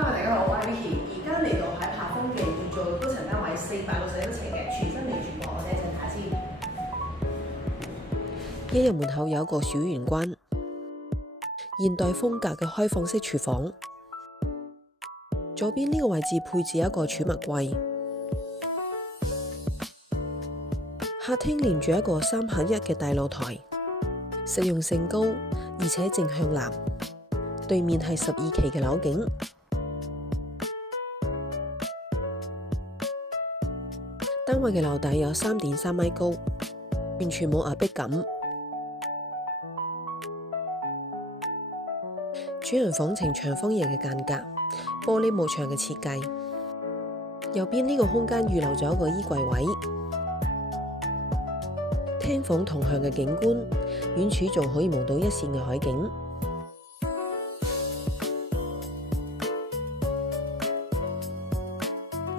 Hello，大家好，我係 Vicky，而家嚟到喺柏峰嘅叫做高層單位461尺嘅全新嚟住過，我哋一齊睇下先。一入門口有一個小玄關，現代風格嘅開放式廚房。左邊呢個位置配置一個儲物櫃，客廳連住一個3合1嘅大露台，實用性高，而且正向南，對面係12期嘅樓景。單位嘅樓底有3.3米高，完全冇壓迫感。主人房呈長方形嘅間隔，玻璃幕牆嘅設計。右邊呢個空間預留咗一個衣櫃位。廳房同向嘅景觀，遠處仲可以望到一線嘅海景。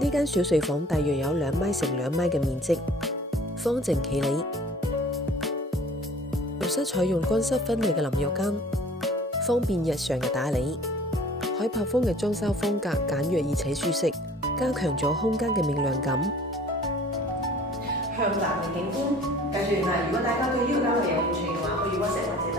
呢間小睡房大約有2米乘2米嘅面積，方正企理。浴室採用乾濕分離嘅淋浴間，方便日常嘅打理。海柏峰嘅裝修風格簡約而且舒適，加強咗空間嘅明亮感。向南嘅景觀，繼續嗱，如果大家對呢個單位有興趣嘅話，可以 WhatsApp 或者